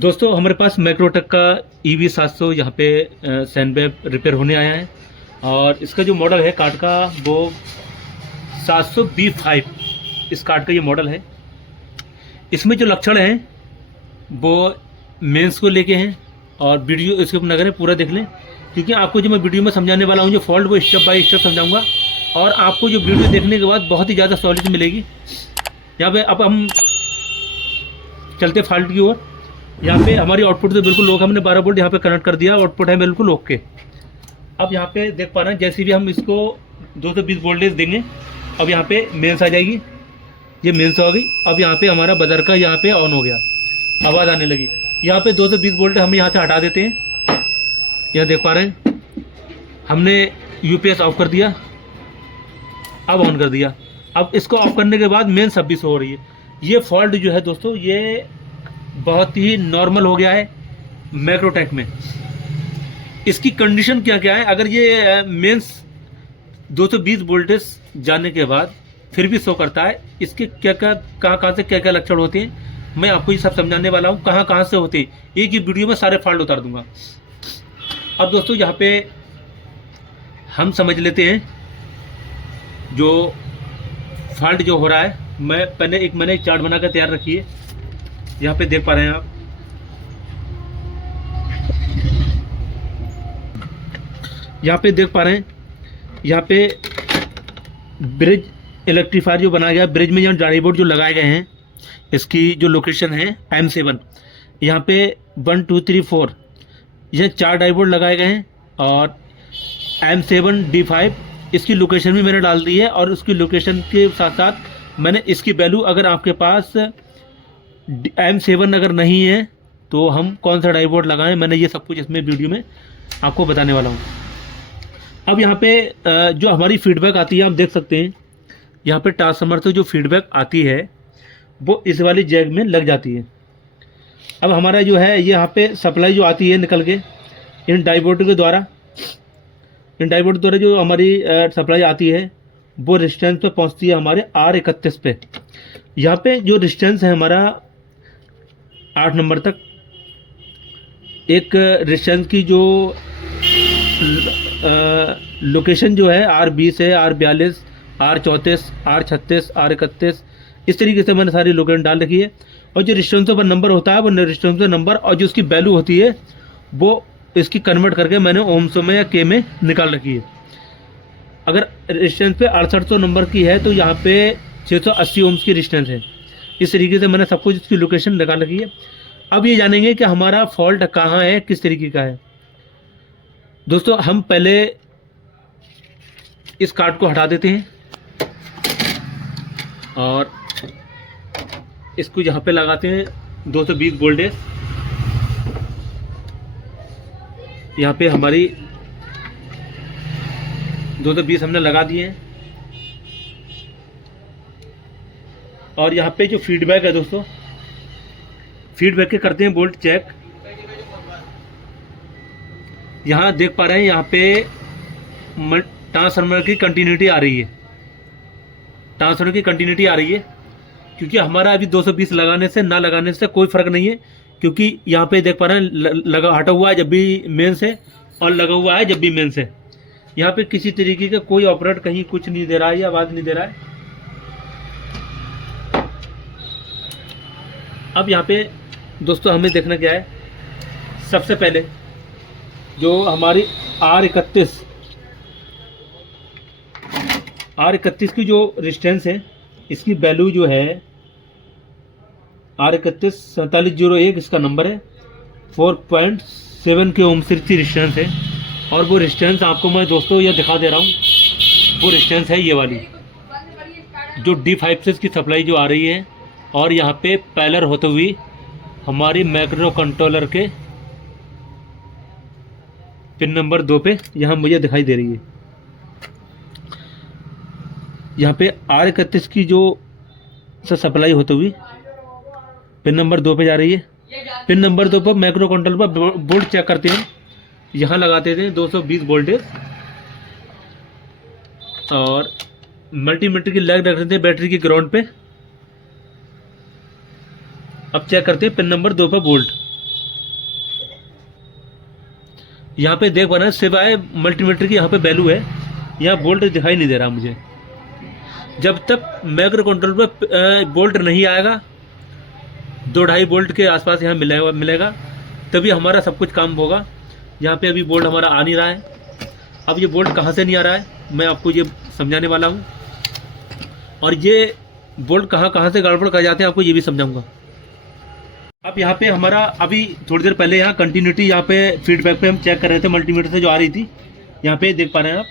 दोस्तों हमारे पास मैक्रोटेक का EV700 यहाँ पे सैनवेब रिपेयर होने आया है। और इसका जो मॉडल है कार्ड का वो 700B5 इस कार्ड का ये मॉडल है। इसमें जो लक्षण हैं वो मेंस को लेके हैं और वीडियो इसके ऊपर नगर है पूरा देख लें, क्योंकि आपको जो मैं वीडियो में समझाने वाला हूँ जो फॉल्ट वो स्टेप बाय स्टेप समझाऊंगा और आपको जो वीडियो देखने के बाद बहुत ही ज़्यादा सॉलिड मिलेगी। यहाँ पे अब हम चलते फॉल्ट की ओर। यहाँ पे हमारी आउटपुट तो बिल्कुल लोग हमने 12 वोल्ट यहाँ पे कनेक्ट कर दिया, आउटपुट है बिल्कुल ओके। अब यहाँ पे देख पा रहे हैं जैसे भी हम इसको 220 वोल्टेज देंगे, अब यहाँ पे मेंस आ जाएगी, ये मेंस हो गई। अब यहाँ पे हमारा बजर का यहाँ पे ऑन हो गया, आवाज़ आने लगी। यहाँ पे 220 वोल्ट हम यहाँ से हटा देते हैं। यहाँ देख पा रहे हैं हमने UPS ऑफ कर दिया, अब ऑन कर दिया। अब इसको ऑफ करने के बाद मेन 26 हो रही है। ये फॉल्ट जो है दोस्तों ये बहुत ही नॉर्मल हो गया है मैक्रोटेक में। इसकी कंडीशन क्या क्या है, अगर ये मेंस 220 वोल्टेज जाने के बाद फिर भी शो करता है, इसके क्या क्या कहाँ से क्या क्या लक्षण होते हैं मैं आपको ये सब समझाने वाला हूँ। कहाँ से होते हैं एक ही वीडियो में सारे फॉल्ट उतार दूंगा। अब दोस्तों यहाँ पे हम समझ लेते हैं जो फॉल्ट जो हो रहा है। मैंने एक चार्ट बनाकर तैयार रखी है, यहाँ पे देख पा रहे हैं आप। यहाँ पे देख पा रहे हैं, यहाँ पे ब्रिज इलेक्ट्रीफायर जो बनाया गया, ब्रिज में जो डाईबोर्ड जो लगाए गए हैं, इसकी जो लोकेशन है M7, यहाँ पे 1 2 3 4 यह 4 डाईबोर्ड लगाए गए हैं और M7D5 इसकी लोकेशन भी मैंने डाल दी है। और उसकी लोकेशन के साथ साथ मैंने इसकी वैल्यू, अगर आपके पास M7 अगर नहीं है तो हम कौन सा डाईबोर्ड लगाएं, मैंने ये सब कुछ इसमें वीडियो में आपको बताने वाला हूँ। अब यहाँ पे जो हमारी फीडबैक आती है आप देख सकते हैं, यहाँ पे ट्रांसफार्मर से जो फीडबैक आती है वो इस वाली जैक में लग जाती है। अब हमारा जो है ये यहाँ पे सप्लाई जो आती है निकल के इन डाईबोर्ड के द्वारा, जो हमारी सप्लाई आती है वो रेजिस्टेंस पे पहुँचती है हमारे R31 पे। यहाँ पे जो रेजिस्टेंस है हमारा 8 नंबर तक, एक रेजिस्टेंस की जो लोकेशन जो है R20 है, R42, R34, R36, R31, इस तरीके से मैंने सारी लोकेशन डाल रखी है। और जो रेजिस्टेंस पर नंबर होता है वो रेजिस्टेंस नंबर और जो उसकी वैल्यू होती है वो इसकी कन्वर्ट करके मैंने ओम्स में या के में निकाल रखी है। अगर रेजिस्टेंस पे 6800 नंबर की है तो यहाँ पे 680 ओम्स की रेजिस्टेंस है। इस तरीके से मैंने सब कुछ इसकी लोकेशन निकाल रखी है। अब ये जानेंगे कि हमारा फॉल्ट कहाँ है, किस तरीके का है। दोस्तों हम पहले इस कार्ड को हटा देते हैं और इसको यहाँ पे लगाते हैं 220 वोल्टेज। यहाँ पे हमारी 220 हमने लगा दिए हैं। और यहाँ पे जो फीडबैक है दोस्तों, फीडबैक के करते हैं वोल्ट चेक। यहाँ देख पा रहे हैं यहाँ पे ट्रांसफार्मर की कंटिन्यूटी आ रही है, ट्रांसफार्मर की कंटिन्यूटी आ रही है, क्योंकि हमारा अभी 220 लगाने से ना लगाने से कोई फ़र्क नहीं है। क्योंकि यहाँ पे देख पा रहे हैं लगा हटा हुआ है जब भी मेंस है और लगा हुआ है जब भी मेंस है। यहाँ पे किसी तरीके का कोई ऑपरेट कहीं कुछ नहीं दे रहा है या आवाज़ नहीं दे रहा है। अब यहाँ पे दोस्तों हमें देखना क्या है, सबसे पहले जो हमारी R31 की जो रेजिस्टेंस है, इसकी वैल्यू जो है R31 4701 इसका नंबर है, 4.7 के ओम की रेजिस्टेंस है। और वो रेजिस्टेंस आपको मैं दोस्तों ये दिखा दे रहा हूँ, वो रेजिस्टेंस है ये वाली जो D5 से इसकी सप्लाई जो आ रही है। और यहाँ पे पैरेलल होते हुए हमारी माइक्रो कंट्रोलर के पिन नंबर 2 पे यहाँ मुझे दिखाई दे रही है। यहाँ पे R31 की जो सप्लाई होते हुई पिन नंबर 2 पे जा रही है। पिन नंबर 2 पर माइक्रो कंट्रोलर पर वोल्ट चेक करते हैं, यहाँ लगाते थे 220 वोल्टेज और मल्टीमीटर की लैग रखते थे बैटरी की ग्राउंड पे। अब चेक करते हैं पिन नंबर 2 पर वोल्ट। यहाँ पे देख पा रहे हैं सिवाय मल्टीमीटर की यहाँ पे वैल्यू है, यहाँ बोल्ट दिखाई नहीं दे रहा मुझे। जब तक माइक्रो कंट्रोल पर बोल्ट नहीं आएगा, 2-2.5 वोल्ट के आसपास यहाँ मिलेगा तभी हमारा सब कुछ काम होगा। यहाँ पे अभी बोल्ट हमारा आ नहीं रहा है। अब ये बोल्ट कहाँ से नहीं आ रहा है मैं आपको ये समझाने वाला हूँ, और ये बोल्ट कहाँ से गड़बड़ कर जाते हैं आपको ये भी समझाऊंगा। अब यहाँ पे हमारा अभी थोड़ी देर पहले यहाँ कंटिन्यूटी, यहाँ पे फीडबैक पे हम चेक कर रहे थे मल्टीमीटर से जो आ रही थी, यहाँ पे देख पा रहे हैं आप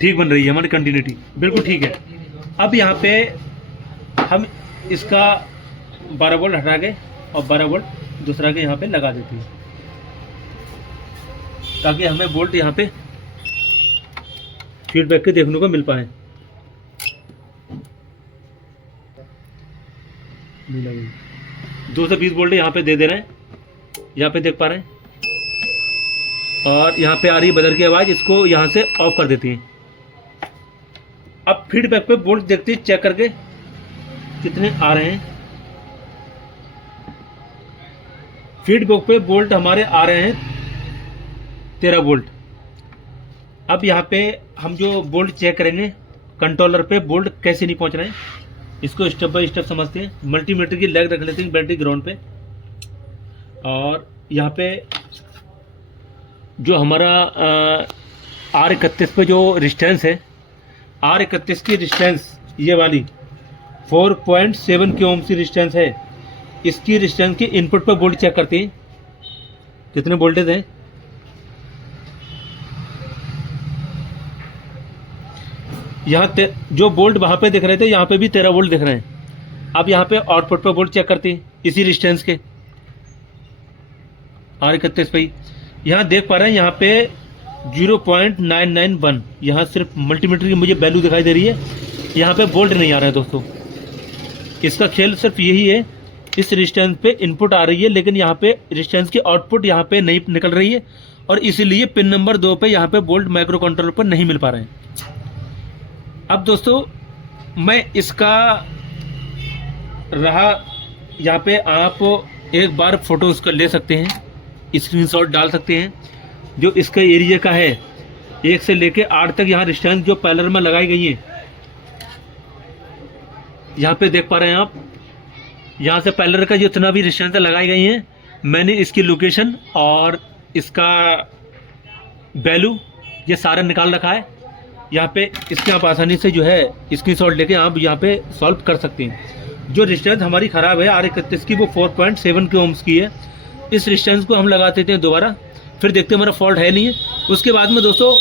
ठीक बन रही है हमारी कंटिन्यूटी, बिल्कुल ठीक है। अब यहाँ पे हम इसका 12 वोल्ट हटा के और 12 वोल्ट दूसरा के यहाँ पे लगा देते हैं, ताकि हमें वोल्ट यहाँ पे फीडबैक के देखने को मिल पाए। 220 वोल्ट यहाँ पे दे रहे हैं, यहाँ पे देख पा रहे हैं, और यहाँ पे आ रही है बदल की आवाज़, इसको यहाँ से ऑफ कर देती है। अब फीडबैक पे वोल्ट देखते हैं चेक करके कितने आ रहे हैं। फीडबैक पे वोल्ट हमारे आ रहे हैं 13 वोल्ट। अब यहाँ पे हम जो वोल्ट चेक करेंगे कंट्रोलर पे वोल्ट कैसे नहीं पहुँच रहे हैं, इसको स्टेप बाय स्टेप समझते हैं। मल्टीमीटर की लेग रख लेते हैं बैटरी ग्राउंड पे, और यहाँ पे जो हमारा R31 पे जो रिस्टेंस है, R31 की रिस्टेंस ये वाली 4.7 के ओम की रिस्टेंस है। इसकी रिस्टेंस के इनपुट पर वोल्ट चेक करते हैं कितने वोल्टेज हैं। यहाँ जो वोल्ट वहाँ पे दिख रहे थे यहाँ पे भी 13 वोल्ट दिख रहे हैं। अब यहाँ पे आउटपुट पर वोल्ट चेक करते हैं इसी रिस्टेंस के R31 पे ही। यहाँ देख पा रहे हैं यहाँ पे 0.991 यहाँ सिर्फ मल्टीमीटर की मुझे वैल्यू दिखाई दे रही है, यहाँ पे वोल्ट नहीं आ रहा है दोस्तों। इसका खेल सिर्फ यही है, इस रिस्टेंस पे इनपुट आ रही है लेकिन यहाँ पे रिस्टेंस की आउटपुट यहाँ पे नहीं निकल रही है, और इसीलिए पिन नंबर 2 पे यहाँ पे वोल्ट माइक्रो कंट्रोलर पर नहीं मिल पा रहे हैं। अब दोस्तों मैं इसका रहा, यहाँ पे आप एक बार फोटो उसका ले सकते हैं, स्क्रीनशॉट डाल सकते हैं। जो इसका एरिया का है 1 से लेके 8 तक यहाँ रिस्टेंस जो पैनल में लगाई गई है, यहाँ पे देख पा रहे हैं आप, यहाँ से पैनल का जितना भी रिस्टेंस लगाई गई हैं, मैंने इसकी लोकेशन और इसका वैल्यू ये सारा निकाल रखा है। यहाँ पे इसके आप आसानी से जो है स्क्रीनशॉट लेके आप यहाँ पे सॉल्व कर सकते हैं। जो रिस्टेंस हमारी ख़राब है R31 की, वो 4.7 के ओम्स की है। इस रिस्टेंस को हम लगा देते हैं दोबारा, फिर देखते हैं हमारा फॉल्ट है नहीं है। उसके बाद में दोस्तों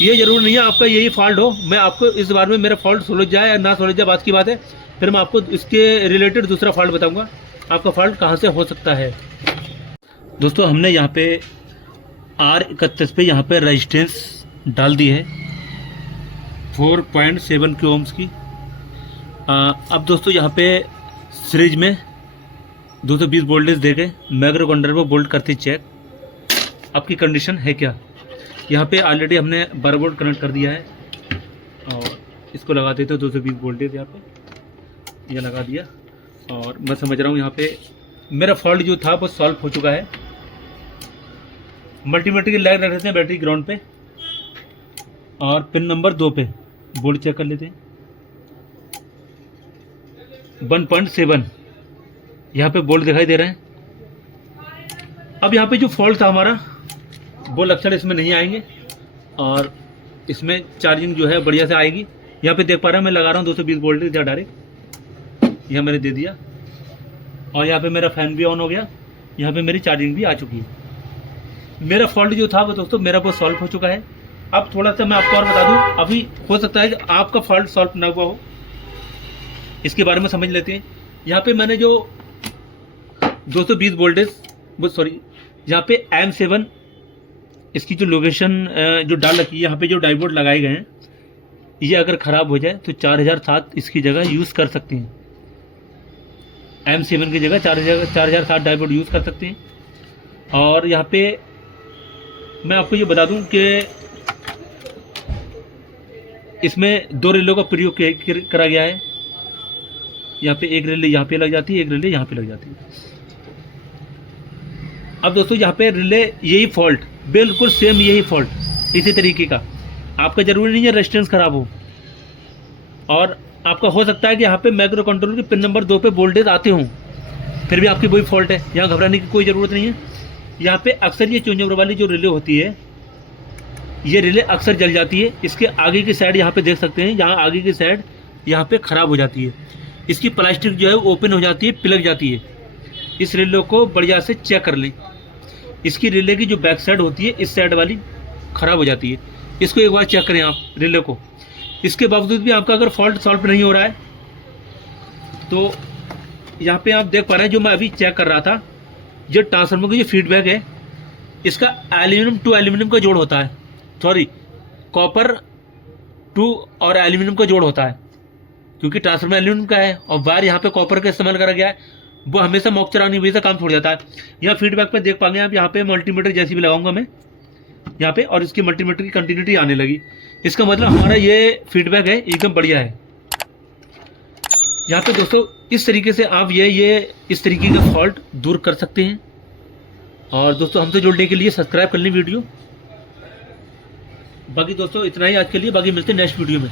ये जरूर नहीं है आपका यही फॉल्ट हो, मैं आपको इस बार में मेरा फॉल्ट सुलझ जाए या ना सुलझ जाए बात की बात है, फिर मैं आपको इसके रिलेटेड दूसरा फॉल्ट बताऊँगा आपका फॉल्ट कहाँ से हो सकता है। दोस्तों हमने यहाँ पे R31 पे यहाँ पे रेजिस्टेंस डाल दी है 4.7 के ओम्स की। अब दोस्तों यहाँ पे सीरीज में 220 वोल्टेज दे के माइक्रो कंट्रोलर पर वोल्ट करते चेक आपकी कंडीशन है क्या। यहाँ पे ऑलरेडी हमने 12 वोल्ट कनेक्ट कर दिया है, और इसको लगा देते हो 220 वोल्टेज यहाँ पे ये लगा दिया, और मैं समझ रहा हूँ यहाँ पे मेरा फॉल्ट जो था वो सॉल्व हो चुका है। मल्टीमीटर की लाइन रख देते हैं बैटरी ग्राउंड पे, और पिन नंबर 2 पे वोल्ट चेक कर लेते हैं 1.7 यहाँ पे वोल्ट दिखाई दे रहे हैं। अब यहाँ पे जो फॉल्ट था हमारा वो लक्षण इसमें नहीं आएंगे, और इसमें चार्जिंग जो है बढ़िया से आएगी। यहाँ पे देख पा रहे हैं मैं लगा रहा हूँ 220 वोल्ट डायरेक्ट, यह मैंने दे दिया, और यहाँ पे मेरा फैन भी ऑन हो गया, यहाँ पे मेरी चार्जिंग भी आ चुकी है। मेरा फॉल्ट जो था वो दोस्तों मेरा वो सॉल्व हो चुका है। अब थोड़ा सा मैं आपको और बता दूं, अभी हो सकता है कि आपका फॉल्ट सॉल्व ना हुआ हो, इसके बारे में समझ लेते हैं। यहाँ पे मैंने जो 220 वोल्टेज वो सॉरी यहाँ पे M7 इसकी जो लोकेशन जो डाल रखी है, यहाँ पे जो डायोड लगाए गए हैं, ये अगर ख़राब हो जाए तो 4007 इसकी जगह यूज़ कर सकते हैं। M7 की जगह 4007 डायोड यूज़ कर सकते हैं। और यहाँ पे मैं आपको ये बता दूं कि इसमें 2 रिले का प्रयोग करा गया है। यहाँ पे एक रिले यहाँ पे लग जाती है, एक रिले यहाँ पे लग जाती है। अब दोस्तों यहाँ पे रिले यही फॉल्ट, बिल्कुल सेम यही फॉल्ट इसी तरीके का, आपका ज़रूरी नहीं है रेजिस्टेंस ख़राब हो, और आपका हो सकता है कि यहाँ पे माइक्रो कंट्रोलर के पिन नंबर 2 पे वोल्टेज आते हों, फिर भी आपकी वही फॉल्ट है। यहाँ घबराने की कोई ज़रूरत नहीं है। यहाँ पे अक्सर ये चेंज ओवर वाली जो रिले होती है, ये रिले अक्सर जल जाती है। इसके आगे की साइड यहाँ पे देख सकते हैं, यहाँ आगे की साइड यहाँ पे ख़राब हो जाती है, इसकी प्लास्टिक जो है ओपन हो जाती है, पिलक जाती है। इस रिले को बढ़िया से चेक कर लें। इसकी रिले की जो बैक साइड होती है, इस साइड वाली ख़राब हो जाती है, इसको एक बार चेक करें आप रिले को। इसके बावजूद भी आपका अगर फॉल्ट सॉल्व नहीं हो रहा है, तो यहाँ पे आप देख पा रहे हैं, जो मैं अभी चेक कर रहा था, जो ट्रांसफार्मर का जो फीडबैक है, इसका एल्यूमिनियम टू एल्यूमिनियम का जोड़ होता है, सॉरी कॉपर टू और एल्यूमिनियम का जोड़ होता है, क्योंकि ट्रांसफार्मर एल्यूमिनियम का है और वायर यहाँ पे कॉपर का इस्तेमाल करा गया है, वो हमेशा मॉइस्चर आने की वजह से काम छोड़ जाता है। यहाँ फीडबैक पे देख पाएंगे आप, यहाँ पे मल्टीमीटर जैसी भी लगाऊंगा मैं यहाँ पे, और इसकी मल्टीमीटर की कंटिन्यूटी आने लगी, इसका मतलब हमारा ये फीडबैक है एकदम बढ़िया है। यहाँ पे दोस्तों इस तरीके से आप ये इस तरीके का फॉल्ट दूर कर सकते हैं। और दोस्तों हमसे जुड़ने के लिए सब्सक्राइब कर लें वीडियो। बाकी दोस्तों इतना ही आज के लिए, बाकी मिलते हैं नेक्स्ट वीडियो में।